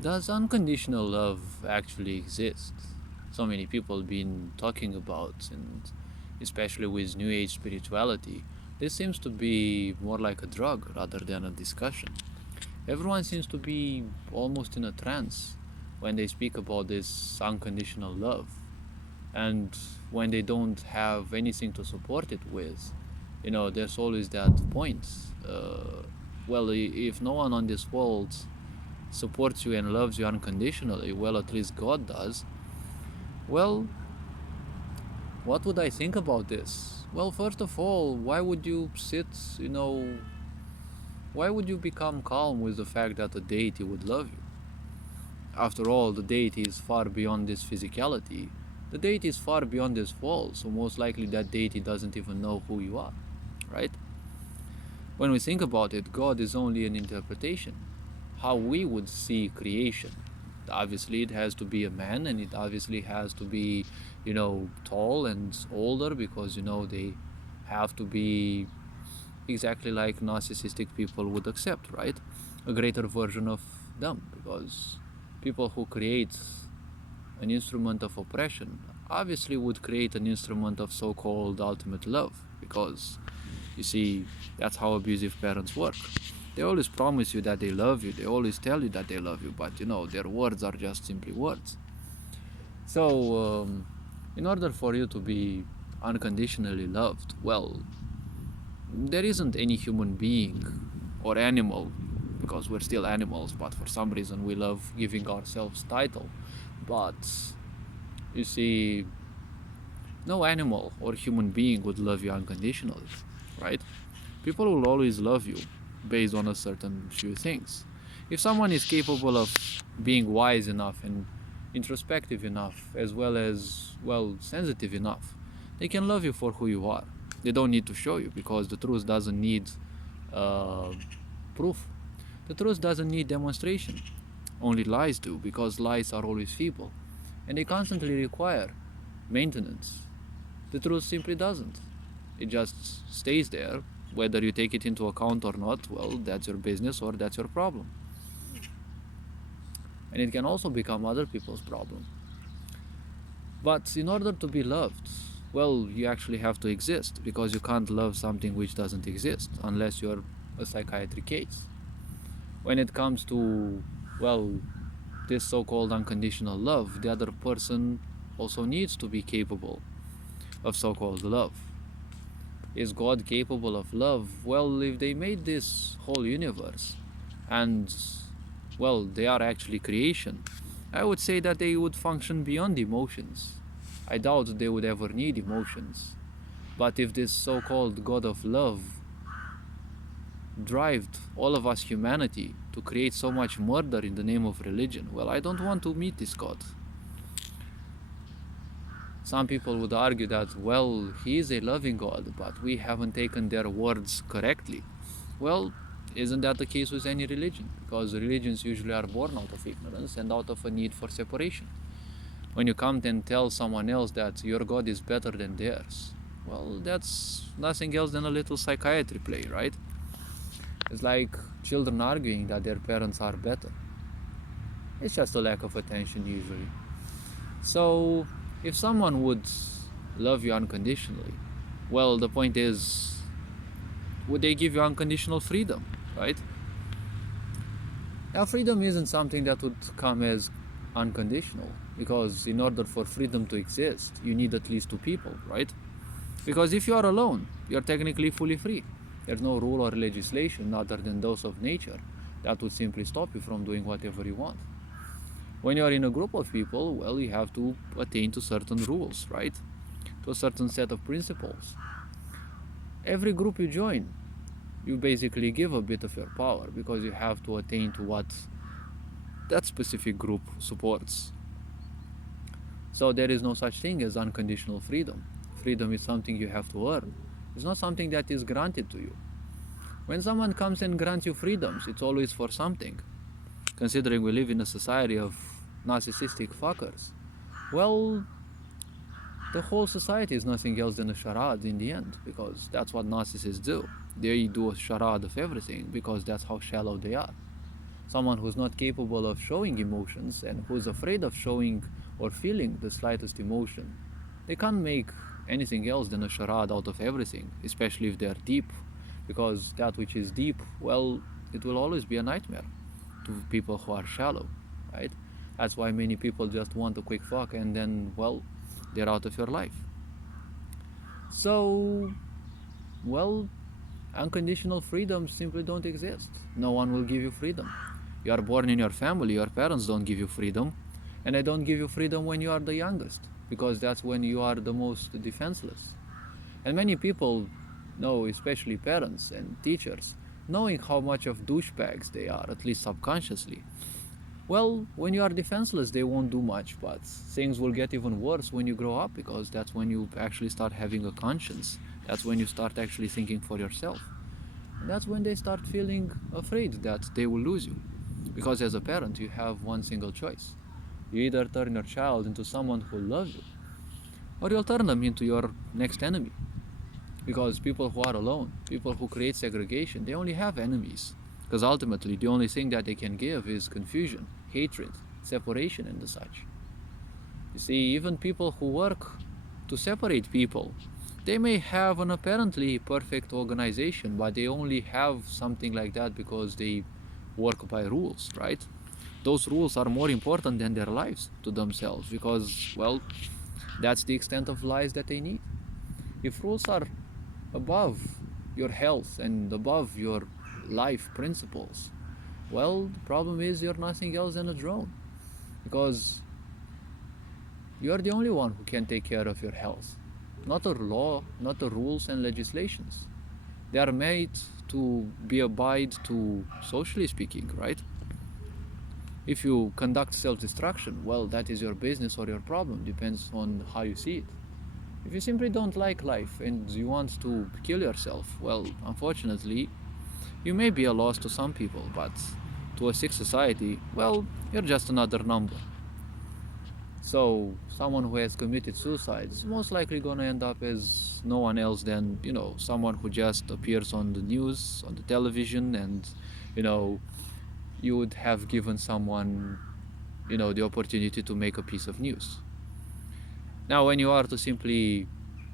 Does unconditional love actually exist? So many people been talking about, and especially with New Age spirituality, this seems to be more like a drug rather than a discussion. Everyone seems to be almost in a trance when they speak about this unconditional love, and when they don't have anything to support it with, there's always that point. If no one on this world supports you and loves you unconditionally, well, at least God does. Well, what would I think about this? Well, first of all, why would you why would you become calm with the fact that a deity would love you? After all, the deity is far beyond this physicality. The deity is far beyond this world, so most likely that deity doesn't even know who you are, right? When we think about it, God is only an interpretation, how we would see creation. Obviously, it has to be a man, and it obviously has to be, tall and older, because, they have to be exactly like narcissistic people would accept, right? A greater version of them, because people who create an instrument of oppression obviously would create an instrument of so-called ultimate love, because you see, that's how abusive parents work. They always promise you that they love you, they always tell you that they love you, but their words are just simply words. So in order for you to be unconditionally loved, well, there isn't any human being or animal, because we're still animals, but for some reason we love giving ourselves title. But you see, no animal or human being would love you unconditionally, right? People will always love you based on a certain few things. If someone is capable of being wise enough and introspective enough, as well as, well, sensitive enough, they can love you for who you are. They don't need to show you, because the truth doesn't need uh, proof. The truth doesn't need demonstration. Only lies do, because lies are always feeble and they constantly require maintenance. The truth simply doesn't. It just stays there. Whether you take it into account or not, well, that's your business or that's your problem. And it can also become other people's problem. But in order to be loved, well, you actually have to exist, because you can't love something which doesn't exist unless you're a psychiatric case. When it comes to, well, this so-called unconditional love, the other person also needs to be capable of so-called love. Is God capable of love? Well, if they made this whole universe and, well, they are actually creation, I would say that they would function beyond emotions. I doubt they would ever need emotions. But if this so-called God of love drived all of us humanity to create so much murder in the name of religion, well, I don't want to meet this God. Some people would argue that, well, he is a loving God, but we haven't taken their words correctly. Well, isn't that the case with any religion? Because religions usually are born out of ignorance and out of a need for separation. When you come and tell someone else that your God is better than theirs, well, that's nothing else than a little psychiatry play, right? It's like children arguing that their parents are better. It's just a lack of attention usually. So, if someone would love you unconditionally, well, the point is, would they give you unconditional freedom, right? Now, freedom isn't something that would come as unconditional, because in order for freedom to exist, you need at least two people, right? Because if you are alone, you're technically fully free. There's no rule or legislation other than those of nature that would simply stop you from doing whatever you want. When you're in a group of people, well, you have to attain to certain rules, right? To a certain set of principles. Every group you join, you basically give a bit of your power, because you have to attain to what that specific group supports. So there is no such thing as unconditional freedom. Freedom is something you have to earn. It's not something that is granted to you. When someone comes and grants you freedoms, it's always for something. Considering we live in a society of narcissistic fuckers, well, the whole society is nothing else than a charade in the end, because that's what narcissists do. They do a charade of everything, because that's how shallow they are. Someone who's not capable of showing emotions and who's afraid of showing or feeling the slightest emotion, they can't make anything else than a charade out of everything, especially if they're deep, because that which is deep, well, it will always be a nightmare to people who are shallow, right? That's why many people just want a quick fuck and then, well, they're out of your life. So, well, unconditional freedom simply don't exist. No one will give you freedom. You are born in your family, your parents don't give you freedom, and they don't give you freedom when you are the youngest, because that's when you are the most defenseless. And many people know, especially parents and teachers, knowing how much of douchebags they are, at least subconsciously. Well, when you are defenseless, they won't do much, but things will get even worse when you grow up, because that's when you actually start having a conscience. That's when you start actually thinking for yourself. And that's when they start feeling afraid that they will lose you. Because as a parent, you have one single choice. You either turn your child into someone who loves you, or you'll turn them into your next enemy. Because people who are alone, people who create segregation, they only have enemies. Because ultimately, the only thing that they can give is confusion, hatred, separation, and the such. You see, even people who work to separate people, they may have an apparently perfect organization, but they only have something like that because they work by rules, right? Those rules are more important than their lives to themselves because, well, that's the extent of lies that they need. If rules are above your health and above your life principles, well, the problem is you're nothing else than a drone, because you're the only one who can take care of your health. Not the law, not the rules and legislations. They are made to be abide to, socially speaking, right? If you conduct self-destruction, well, that is your business or your problem, depends on how you see it. If you simply don't like life and you want to kill yourself, well, unfortunately, you may be a loss to some people, but to a sick society, well, you're just another number. So, someone who has committed suicide is most likely gonna end up as no one else than, someone who just appears on the news, on the television, and, you know, you would have given someone, the opportunity to make a piece of news. Now, when you are to simply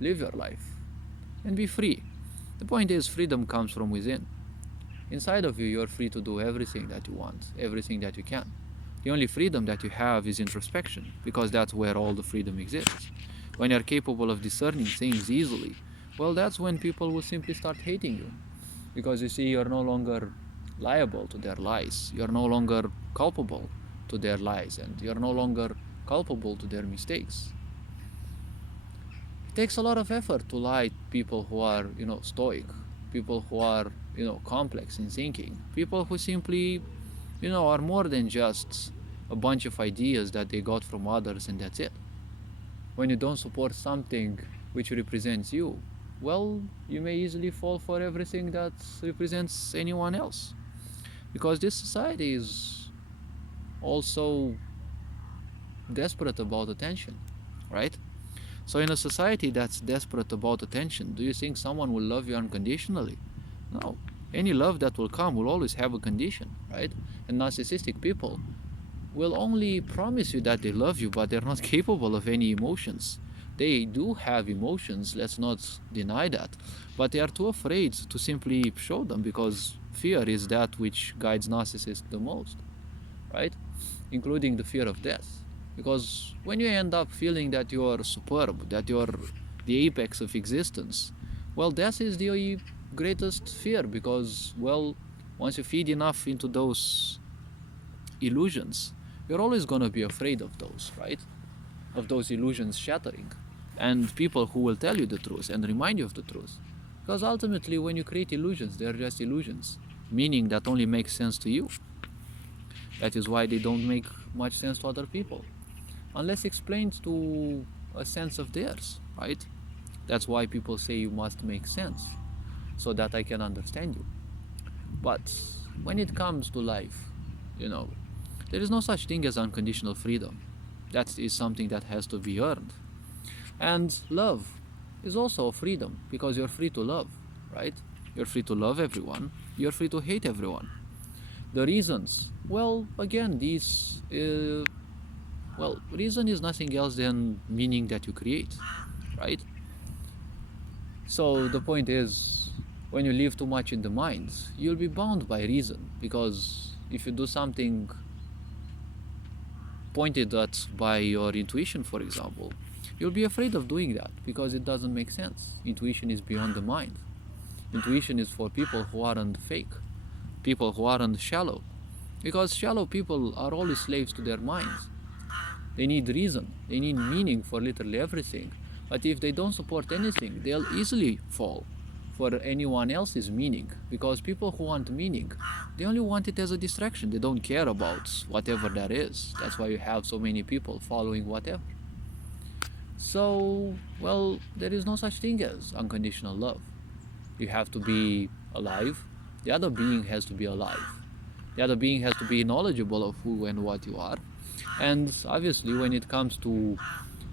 live your life and be free, the point is freedom comes from within. Inside of you, you're free to do everything that you want, everything that you can. The only freedom that you have is introspection, because that's where all the freedom exists. When you're capable of discerning things easily, well, that's when people will simply start hating you. Because you see, you're no longer liable to their lies, you're no longer culpable to their lies, and you're no longer culpable to their mistakes. It takes a lot of effort to lie to people who are, stoic, people who are, complex in thinking, people who simply, are more than just a bunch of ideas that they got from others and that's it. When you don't support something which represents you, well, you may easily fall for everything that represents anyone else. Because this society is also desperate about attention, right? So in a society that's desperate about attention, do you think someone will love you unconditionally? No. Any love that will come will always have a condition, right? And narcissistic people will only promise you that they love you, but they're not capable of any emotions. They do have emotions, let's not deny that, but they are too afraid to simply show them, because fear is that which guides narcissists the most, right? Including the fear of death. Because when you end up feeling that you're superb, that you're the apex of existence, well, death is the greatest fear, because, well, once you feed enough into those illusions, you're always going to be afraid of those, right? Of those illusions shattering. And people who will tell you the truth and remind you of the truth. Because ultimately, when you create illusions, they're just illusions, meaning that only makes sense to you. That is why they don't make much sense to other people, unless explained to a sense of theirs, right? That's why people say you must make sense, so that I can understand you. But when it comes to life, there is no such thing as unconditional freedom. That is something that has to be earned. And love is also a freedom, because you're free to love, right? You're free to love everyone, you're free to hate everyone. The reasons, well, again, reason is nothing else than meaning that you create, right? So the point is, when you live too much in the mind, you'll be bound by reason, because if you do something pointed at by your intuition, for example, you'll be afraid of doing that because it doesn't make sense. Intuition is beyond the mind. Intuition is for people who aren't fake, people who aren't shallow, because shallow people are always slaves to their minds. They need reason, they need meaning for literally everything. But if they don't support anything, they'll easily fall for anyone else's meaning, because people who want meaning, they only want it as a distraction. They don't care about whatever that is. That's why you have so many people following whatever. So, well, there is no such thing as unconditional love. You have to be alive. The other being has to be alive. The other being has to be knowledgeable of who and what you are. And obviously, when it comes to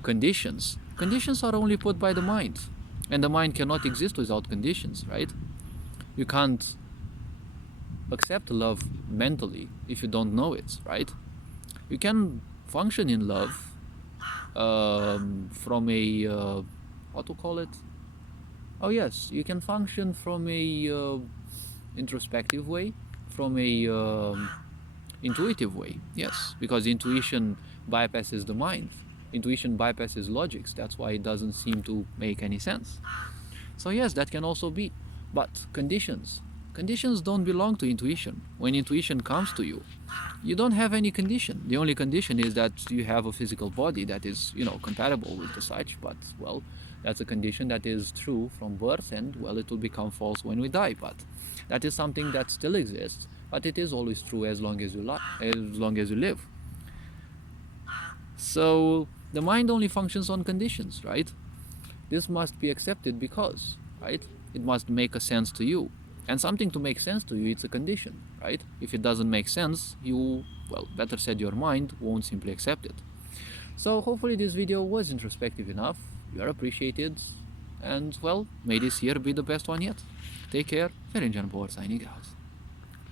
conditions, conditions are only put by the mind. And the mind cannot exist without conditions, right? You can't accept love mentally if you don't know it, right? You can function in love from a, how to call it? Oh yes, you can function from a introspective way, from a intuitive way, yes, because intuition bypasses the mind. Intuition bypasses logics. That's why it doesn't seem to make any sense. So yes, that can also be. But conditions don't belong to intuition. When intuition comes to you, you don't have any condition. The only condition is that you have a physical body that is, compatible with the such. But well, that's a condition that is true from birth, and well, it will become false when we die. But that is something that still exists. But it is always true as long as you live. So the mind only functions on conditions, right? This must be accepted because, right? It must make a sense to you. And something to make sense to you, it's a condition, right? If it doesn't make sense, you, well, better said, your mind won't simply accept it. So hopefully this video was introspective enough. You are appreciated. And well, may this year be the best one yet. Take care. Ferenc Power signing out.